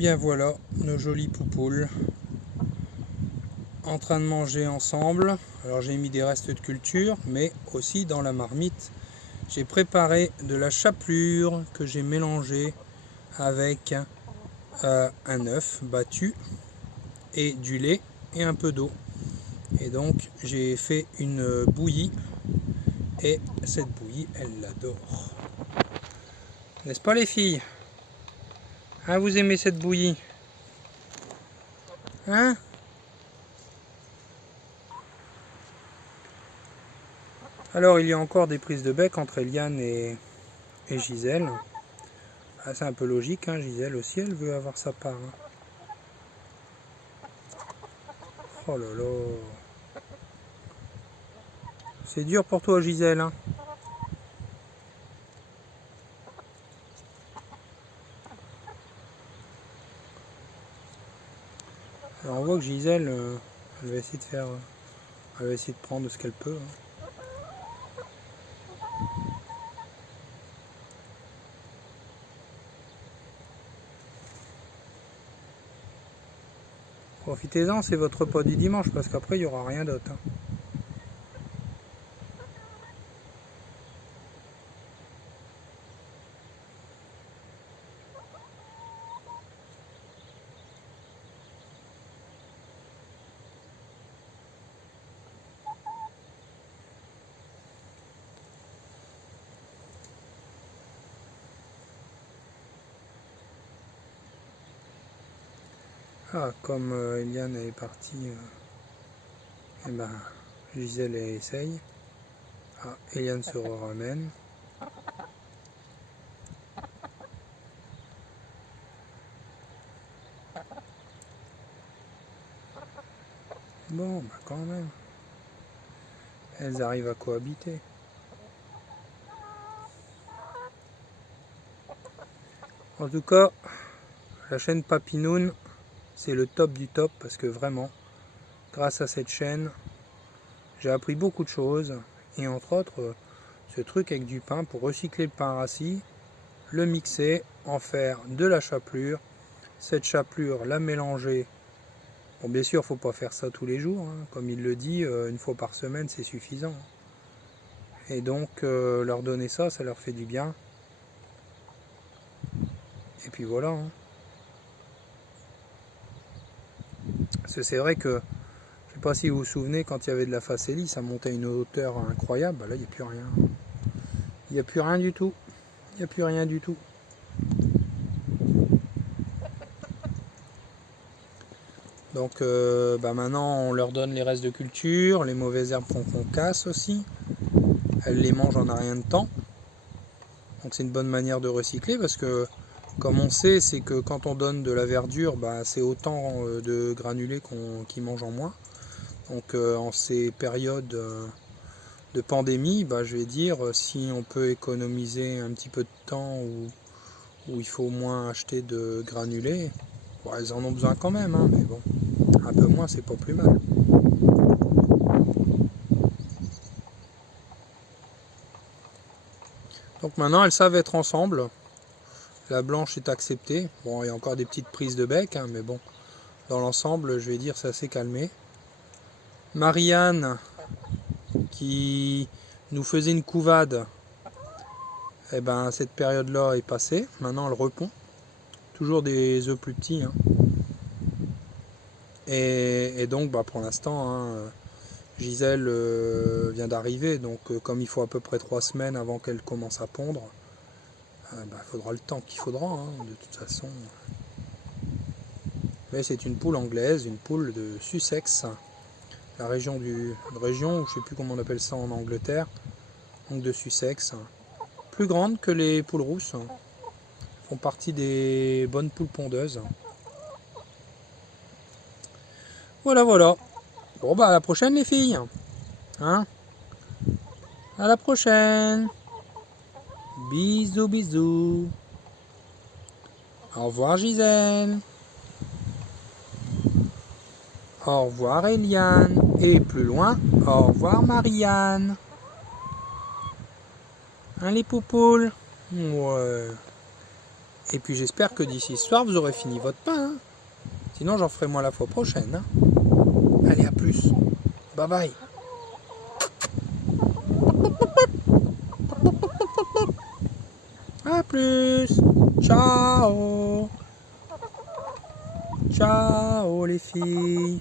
bien voilà, nos jolies poupoules en train de manger ensemble. Alors j'ai mis des restes de culture, mais aussi dans la marmite, j'ai préparé de la chapelure que j'ai mélangée avec un œuf battu et du lait et un peu d'eau. Et donc j'ai fait une bouillie et cette bouillie, elle l'adore. N'est-ce pas les filles? Hein, vous aimez cette bouillie? Hein? Alors il y a encore des prises de bec entre Eliane et Gisèle. Ah, c'est un peu logique, hein, Gisèle aussi elle veut avoir sa part. Hein. Oh là là. C'est dur pour toi Gisèle. Hein. Alors on voit que Gisèle, elle va essayer de faire. Elle va essayer de prendre ce qu'elle peut. Hein. Profitez-en, c'est votre repas du dimanche parce qu'après il n'y aura rien d'autre. Hein. Ah, comme Eliane est partie, eh ben, Gisèle essaye. Ah, Eliane se ramène. Bon, bah quand même. Elles arrivent à cohabiter. En tout cas, la chaîne Papinoun, c'est le top du top parce que vraiment, grâce à cette chaîne, j'ai appris beaucoup de choses. Et entre autres, ce truc avec du pain pour recycler le pain rassis, le mixer, en faire de la chapelure. Cette chapelure, la mélanger. Bon, bien sûr, il ne faut pas faire ça tous les jours. Hein. Comme il le dit, une fois par semaine, c'est suffisant. Et donc, leur donner ça, ça leur fait du bien. Et puis voilà. Hein. Parce que c'est vrai que, je ne sais pas si vous vous souvenez, quand il y avait de la facélie, ça montait à une hauteur incroyable. Bah là, il n'y a plus rien. Il n'y a plus rien du tout. Il n'y a plus rien du tout. Donc maintenant on leur donne les restes de culture, les mauvaises herbes qu'on casse aussi. Elles les mangent en un rien de temps. Donc c'est une bonne manière de recycler parce que comme on sait, c'est que quand on donne de la verdure, bah, c'est autant de granulés qu'ils mangent en moins. Donc en ces périodes de pandémie, bah, je vais dire, si on peut économiser un petit peu de temps où il faut moins acheter de granulés, bon, elles en ont besoin quand même, hein, mais bon, un peu moins c'est pas plus mal. Donc maintenant elles savent être ensemble. La blanche est acceptée. Bon, il y a encore des petites prises de bec, hein, mais bon, dans l'ensemble, je vais dire, c'est assez calmé. Marianne, qui nous faisait une couvade, eh ben, cette période-là est passée. Maintenant, elle repond. Toujours des œufs plus petits. Hein. Et donc, bah, pour l'instant, hein, Gisèle vient d'arriver. Donc, comme il faut à peu près 3 semaines avant qu'elle commence à pondre, bah, il faudra le temps qu'il faudra, hein, de toute façon. Mais c'est une poule anglaise, une poule de Sussex, la région ou je ne sais plus comment on appelle ça en Angleterre, donc de Sussex, plus grande que les poules rousses, font partie des bonnes poules pondeuses. Voilà, voilà. Bon bah à la prochaine les filles, hein. À la prochaine. Bisous, bisous. Au revoir Gisèle. Au revoir Eliane. Et plus loin, au revoir Marianne. Hein les poupoules? Ouais. Et puis j'espère que d'ici ce soir, vous aurez fini votre pain. Hein. Sinon, j'en ferai moi la fois prochaine. Hein. Allez, à plus. Bye bye. À plus. Ciao. Ciao les filles.